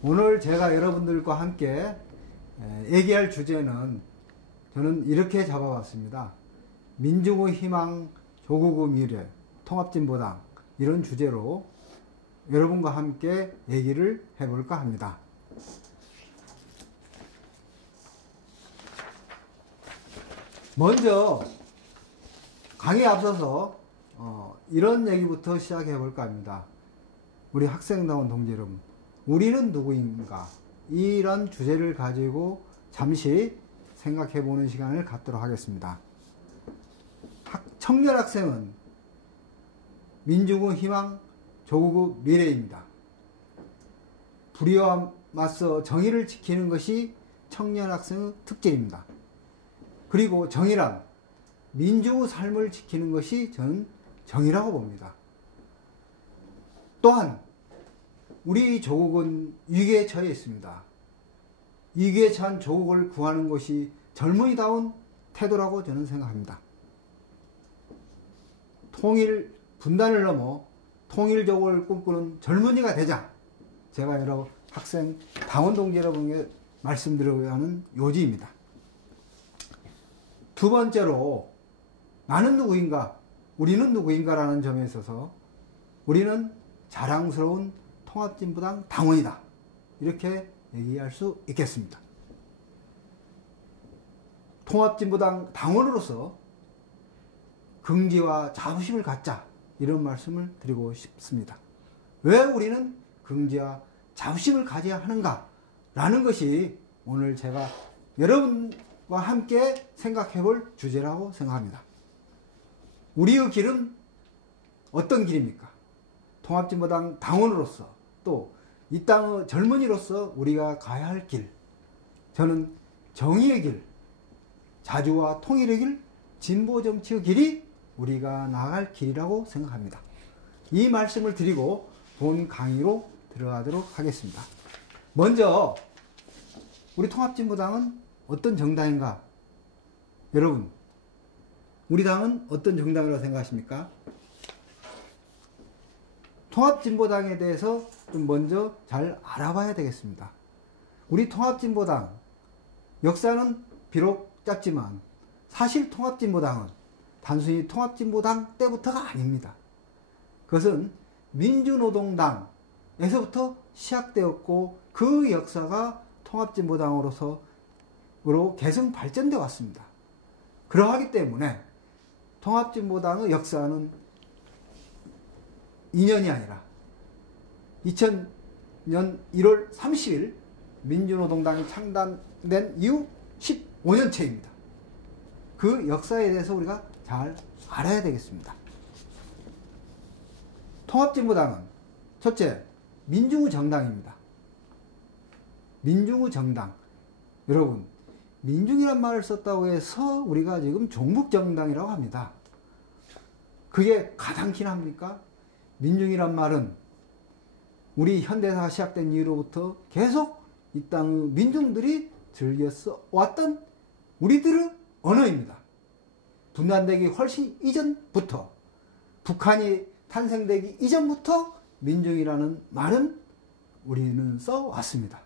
오늘 제가 여러분들과 함께 얘기할 주제는 저는 이렇게 잡아봤습니다. 민중의 희망, 조국의 미래, 통합진보당, 이런 주제로 여러분과 함께 얘기를 해볼까 합니다. 먼저 강의에 앞서서 이런 얘기부터 시작해 볼까 합니다. 우리 학생다운 동지 여러분, 우리는 누구인가? 이런 주제를 가지고 잠시 생각해 보는 시간을 갖도록 하겠습니다. 청년 학생은 민중의 희망, 조국의 미래입니다. 불의와 맞서 정의를 지키는 것이 청년 학생의 특징입니다. 그리고 정의란 민주의 삶을 지키는 것이 저는 정의라고 봅니다. 또한 우리 조국은 위기에 처해 있습니다. 위기에 처한 조국을 구하는 것이 젊은이다운 태도라고 저는 생각합니다. 통일 분단을 넘어 통일조국을 꿈꾸는 젊은이가 되자, 제가 여러 학생 당원 동지 여러분에게 말씀드리고자 하는 요지입니다. 두 번째로, 나는 누구인가, 우리는 누구인가 라는 점에 있어서 우리는 자랑스러운 통합진보당 당원이다, 이렇게 얘기할 수 있겠습니다. 통합진보당 당원으로서 긍지와 자부심을 갖자, 이런 말씀을 드리고 싶습니다. 왜 우리는 긍지와 자부심을 가져야 하는가 라는 것이 오늘 제가 여러분과 함께 생각해 볼 주제라고 생각합니다. 우리의 길은 어떤 길입니까? 통합진보당 당원으로서, 또 이 땅의 젊은이로서 우리가 가야 할 길, 저는 정의의 길, 자주와 통일의 길, 진보정치의 길이 우리가 나아갈 길이라고 생각합니다. 이 말씀을 드리고 본 강의로 들어가도록 하겠습니다. 먼저 우리 통합진보당은 어떤 정당인가? 여러분, 우리 당은 어떤 정당이라고 생각하십니까? 통합진보당에 대해서 좀 먼저 잘 알아봐야 되겠습니다. 우리 통합진보당 역사는 비록 짧지만 사실 통합진보당은 단순히 통합진보당 때부터가 아닙니다. 그것은 민주노동당에서부터 시작되었고 그 역사가 통합진보당으로 계속 발전되어 왔습니다. 그러하기 때문에 통합진보당의 역사는 2년이 아니라 2000년 1월 30일 민주노동당이 창단된 이후 15년째입니다. 그 역사에 대해서 우리가 잘 알아야 되겠습니다. 통합진보당은 첫째, 민중의 정당입니다. 민중의 정당. 여러분, 민중이란 말을 썼다고 해서 우리가 지금 종북정당이라고 합니다. 그게 가당키나 합니까? 민중이란 말은 우리 현대사가 시작된 이후로부터 계속 이 땅의 민중들이 즐겨 써왔던 우리들의 언어입니다. 분단되기 훨씬 이전부터, 북한이 탄생되기 이전부터 민중이라는 말은 우리는 써왔습니다.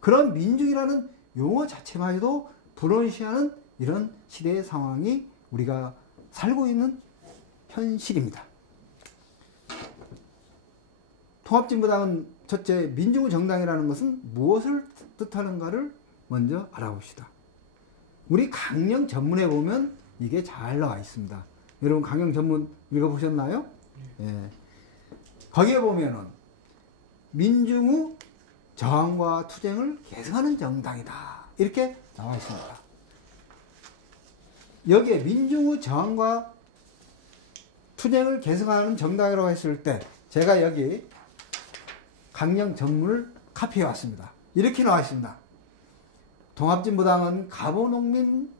그런 민중이라는 용어 자체마저도 불온시하는 이런 시대의 상황이 우리가 살고 있는 현실입니다. 통합진보당은 첫째, 민중의 정당이라는 것은 무엇을 뜻하는가를 먼저 알아봅시다. 우리 강령 전문에 보면 이게 잘 나와 있습니다. 여러분 강령 전문 읽어보셨나요? 예. 거기에 보면은 민중의 저항과 투쟁을 계승하는 정당이다, 이렇게 나와 있습니다. 여기에 민중의 저항과 투쟁을 계승하는 정당이라고 했을 때 제가 여기 강령 전문을 카피해 왔습니다. 이렇게 나와 있습니다. 통합진보당은 갑오농민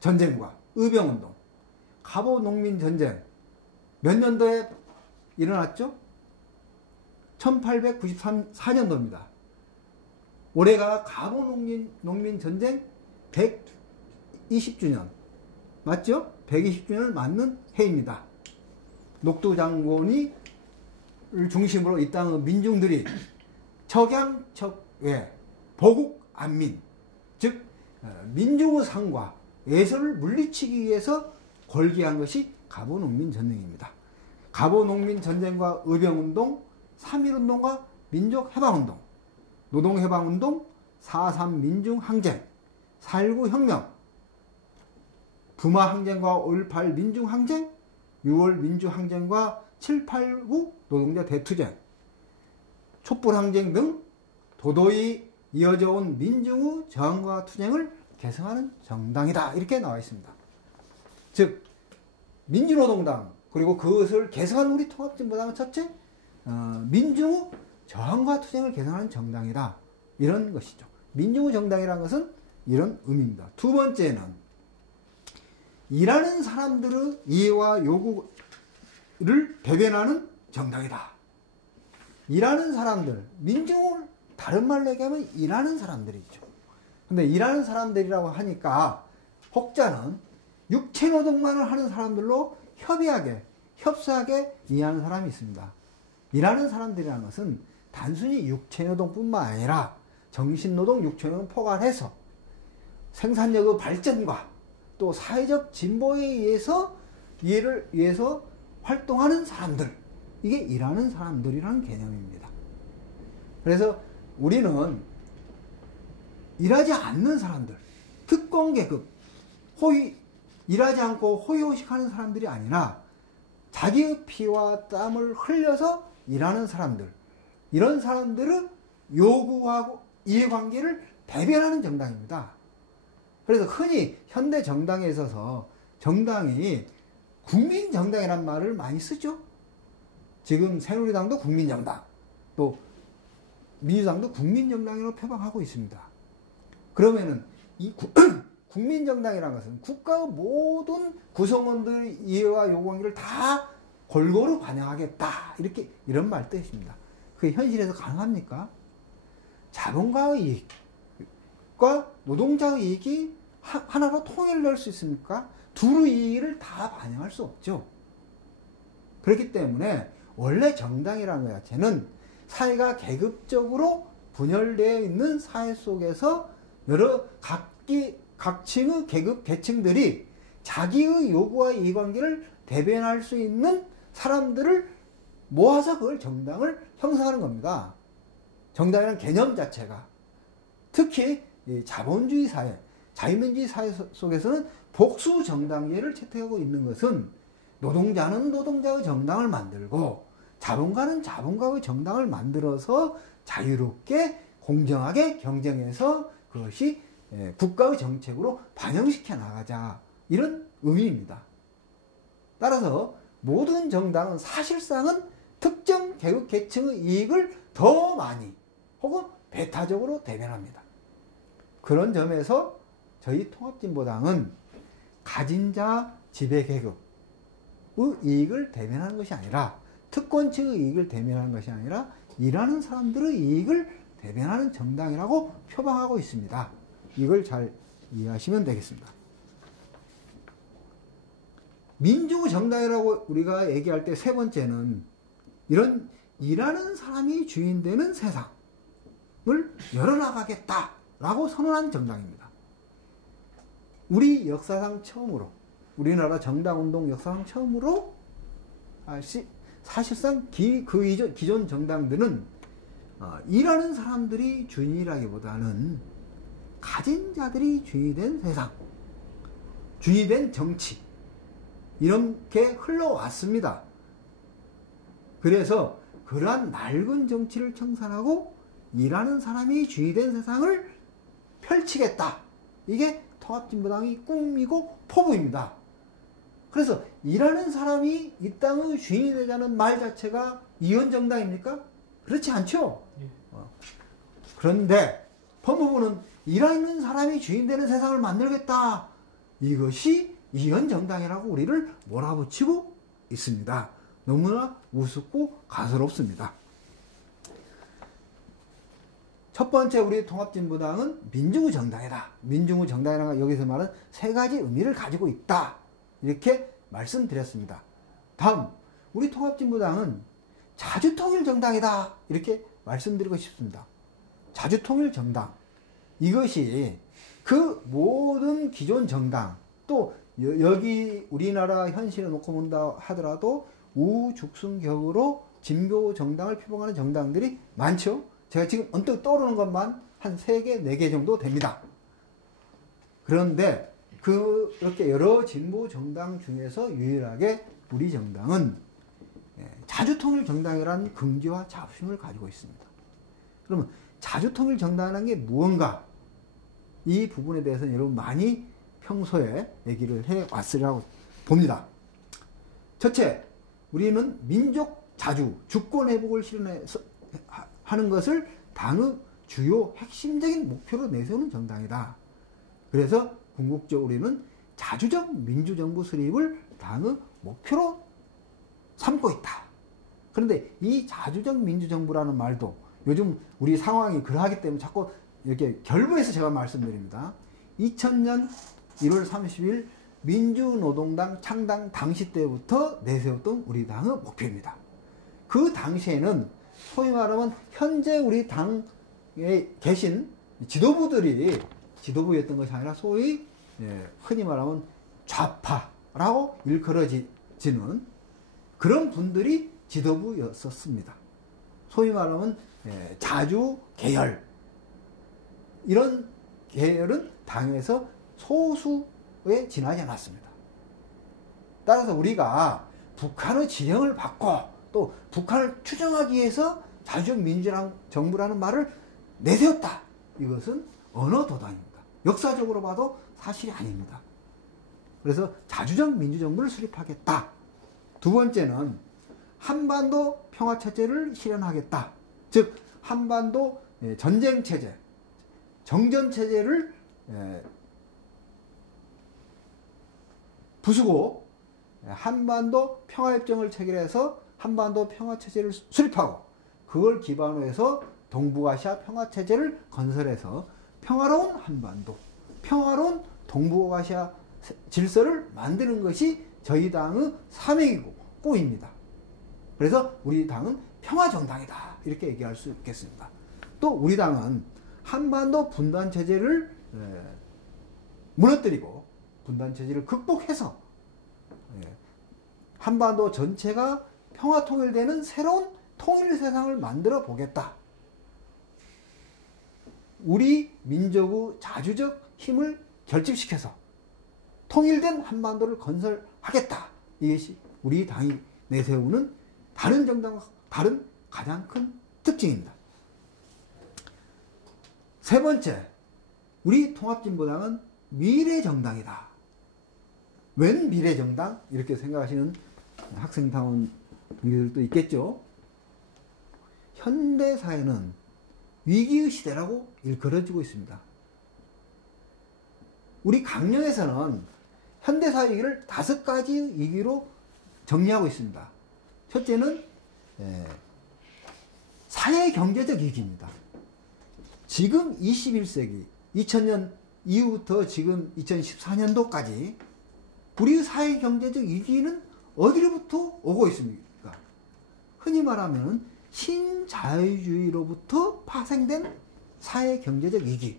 전쟁과 의병운동, 갑오농민 전쟁 몇 년도에 일어났죠? 1894년도입니다. 올해가 갑오농민 전쟁 120주년 맞죠? 120주년을 맞는 해입니다. 녹두 장군을 중심으로 이 땅의 민중들이 정책 외 보국 안민, 즉 민중의 상과 예선을 물리치기 위해서 골기한 것이 갑오농민전쟁입니다. 갑오농민전쟁과 의병운동, 3.1운동과 민족해방운동, 노동해방운동, 4.3 민중항쟁, 4.19 혁명, 부마항쟁과 5.18 민중항쟁, 6월 민주항쟁과 7.89 노동자 대투쟁, 촛불항쟁 등 도도히 이어져 온 민중의 저항과 투쟁을 계승하는 정당이다. 이렇게 나와 있습니다. 즉 민주노동당 그리고 그것을 계승한 우리 통합진보당은 첫째, 민중의 저항과 투쟁을 계승하는 정당이다. 이런 것이죠. 민중의 정당이라는 것은 이런 의미입니다. 두 번째는 일하는 사람들의 이해와 요구를 대변하는 정당이다. 일하는 사람들, 민중을 다른 말로 얘기하면 일하는 사람들이죠. 근데 일하는 사람들이라고 하니까 혹자는 육체노동만을 하는 사람들로 협의하게, 협소하게 이해하는 사람이 있습니다. 일하는 사람들이라는 것은 단순히 육체노동뿐만 아니라 정신노동, 육체노동 포괄해서 생산력의 발전과 또 사회적 진보에 의해서 이해를 위해서 활동하는 사람들, 이게 일하는 사람들이라는 개념입니다. 그래서 우리는 일하지 않는 사람들, 특권계급, 일하지 않고 호의호식하는 사람들이 아니라 자기의 피와 땀을 흘려서 일하는 사람들, 이런 사람들은 요구하고 이해관계를 대변하는 정당입니다. 그래서 흔히 현대 정당에 있어서 정당이 국민정당이라는 말을 많이 쓰죠. 지금 새누리당도 국민정당, 또 민주당도 국민정당으로 표방하고 있습니다. 그러면은 이 국민정당이라는 것은 국가의 모든 구성원들의 이해와 요구관계를 다 골고루 반영하겠다. 이런 말 뜻입니다. 그게 현실에서 가능합니까? 자본가의 이익과 노동자의 이익이 하나로 통일될 수 있습니까? 둘의 이익을 다 반영할 수 없죠. 그렇기 때문에 원래 정당이라는 것 자체는 사회가 계급적으로 분열되어 있는 사회 속에서 여러 각층의 계급 계층들이 자기의 요구와 이해관계를 대변할 수 있는 사람들을 모아서 그걸 정당을 형성하는 겁니다. 정당이라는 개념 자체가 특히 자본주의 사회, 자유민주주의 사회 속에서는 복수 정당제를 채택하고 있는 것은 노동자는 노동자의 정당을 만들고 자본가는 자본가의 정당을 만들어서 자유롭게 공정하게 경쟁해서 그것이 국가의 정책으로 반영시켜 나가자, 이런 의미입니다. 따라서 모든 정당은 사실상은 특정 계급 계층의 이익을 더 많이 혹은 배타적으로 대변합니다. 그런 점에서 저희 통합진보당은 가진 자 지배계급의 이익을 대변하는 것이 아니라, 특권층의 이익을 대변하는 것이 아니라 일하는 사람들의 이익을 대변하는 정당이라고 표방하고 있습니다. 이걸 잘 이해하시면 되겠습니다. 민중의 정당이라고 우리가 얘기할 때 세 번째는 이런 일하는 사람이 주인되는 세상을 열어나가겠다라고 선언한 정당입니다. 우리 역사상 처음으로, 우리나라 정당운동 역사상 처음으로 사실상 기존 정당들은 일하는 사람들이 주인이라기보다는 가진 자들이 주인이 된 세상, 주인이 된 정치, 이렇게 흘러왔습니다. 그래서 그러한 낡은 정치를 청산하고 일하는 사람이 주인이 된 세상을 펼치겠다. 이게 통합진보당의 꿈이고 포부입니다. 그래서 일하는 사람이 이 땅의 주인이 되자는 말 자체가 이원정당입니까? 그렇지 않죠. 그런데 법무부는 일하는 사람이 주인 되는 세상을 만들겠다. 이것이 이원정당이라고 우리를 몰아붙이고 있습니다. 너무나 우습고 가소롭습니다. 첫 번째 우리 통합진보당은 민중의 정당이다. 민중의 정당이라는 건 여기서 말은 세 가지 의미를 가지고 있다. 이렇게 말씀드렸습니다. 다음, 우리 통합진보당은 자주통일 정당이다. 이렇게 말씀드리고 싶습니다. 자주통일정당, 이것이 그 모든 기존 정당, 또 여기 우리나라 현실에 놓고 본다 하더라도 우죽순격으로 진보 정당을 표방하는 정당들이 많죠. 제가 지금 언뜻 떠오르는 것만 한 3개, 4개 정도 됩니다. 그런데 그렇게 여러 진보 정당 중에서 유일하게 우리 정당은 자주통일정당이라는 긍지와 자부심을 가지고 있습니다. 그러면 자주통일정당이라는 게 무언가, 이 부분에 대해서는 여러분 많이 평소에 얘기를 해왔으리라고 봅니다. 첫째, 우리는 민족 자주, 주권 회복을 실현하는 것을 당의 주요 핵심적인 목표로 내세우는 정당이다. 그래서 궁극적으로 우리는 자주적 민주정부 수립을 당의 목표로 삼고 있다. 그런데 이 자주적 민주정부라는 말도 요즘 우리 상황이 그러하기 때문에 자꾸 이렇게 결부해서 제가 말씀드립니다. 2000년 1월 30일 민주노동당 창당 당시 때부터 내세웠던 우리 당의 목표입니다. 그 당시에는 소위 말하면 현재 우리 당에 계신 지도부들이 지도부였던 것이 아니라 소위 흔히 말하면 좌파라고 일컬어지는 그런 분들이 지도부였었습니다. 소위 말하면 자주 계열, 이런 계열은 당에서 소수에 지나지 않았습니다. 따라서 우리가 북한의 지령을 받고 또 북한을 추정하기 위해서 자주적 민주정부라는 말을 내세웠다. 이것은 언어 도단입니다. 역사적으로 봐도 사실이 아닙니다. 그래서 자주적 민주정부를 수립하겠다. 두 번째는 한반도 평화체제를 실현하겠다. 즉 한반도 전쟁체제, 정전체제를 부수고 한반도 평화협정을 체결해서 한반도 평화체제를 수립하고 그걸 기반으로 해서 동북아시아 평화체제를 건설해서 평화로운 한반도, 평화로운 동북아시아 질서를 만드는 것이 저희 당의 사명이고 꿈입니다. 그래서 우리 당은 평화정당이다. 이렇게 얘기할 수 있겠습니다. 또 우리 당은 한반도 분단체제를 무너뜨리고 분단체제를 극복해서 한반도 전체가 평화통일되는 새로운 통일세상을 만들어 보겠다. 우리 민족의 자주적 힘을 결집시켜서 통일된 한반도를 건설하겠다. 이것이 우리 당이 내세우는 다른 정당과 다른 가장 큰 특징입니다. 세 번째, 우리 통합진보당은 미래정당이다. 웬 미래정당? 이렇게 생각하시는 학생당원 동기들도 있겠죠. 현대사회는 위기의 시대라고 일컬어지고 있습니다. 우리 강령에서는 현대사회 위기를 5가지 위기로 정리하고 있습니다. 첫째는 사회경제적 위기입니다. 지금 21세기 2000년 이후부터 지금 2014년도까지 우리 사회경제적 위기는 어디로부터 오고 있습니까? 흔히 말하면 신자유주의로부터 파생된 사회경제적 위기.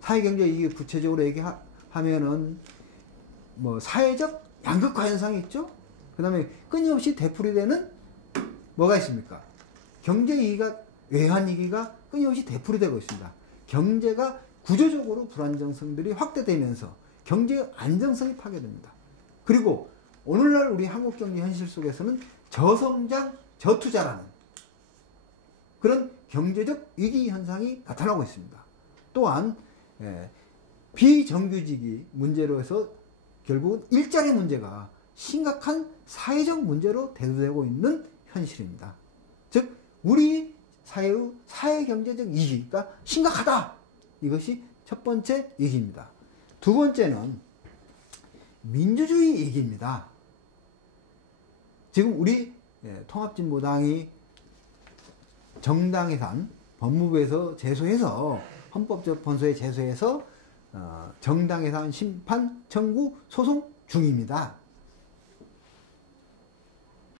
사회경제적 위기 구체적으로 얘기하면은 뭐 사회적 양극화 현상이 있죠. 그 다음에 끊임없이 되풀이되는 뭐가 있습니까? 경제 위기가, 외환 위기가 끊임없이 되풀이되고 있습니다. 경제가 구조적으로 불안정성들이 확대되면서 경제 안정성이 파괴됩니다. 그리고 오늘날 우리 한국 경제 현실 속에서는 저성장, 저투자라는 그런 경제적 위기 현상이 나타나고 있습니다. 또한 비정규직이 문제로 해서 결국은 일자리 문제가 심각한 사회적 문제로 대두되고 있는 현실입니다. 즉 우리 사회의 사회경제적 위기가 심각하다. 이것이 첫 번째 위기입니다. 두 번째는 민주주의 위기입니다. 지금 우리 통합진보당이 정당 예산 법무부에서 제소해서 헌법재판소에 제소해서 정당 예산 심판 청구 소송 중입니다.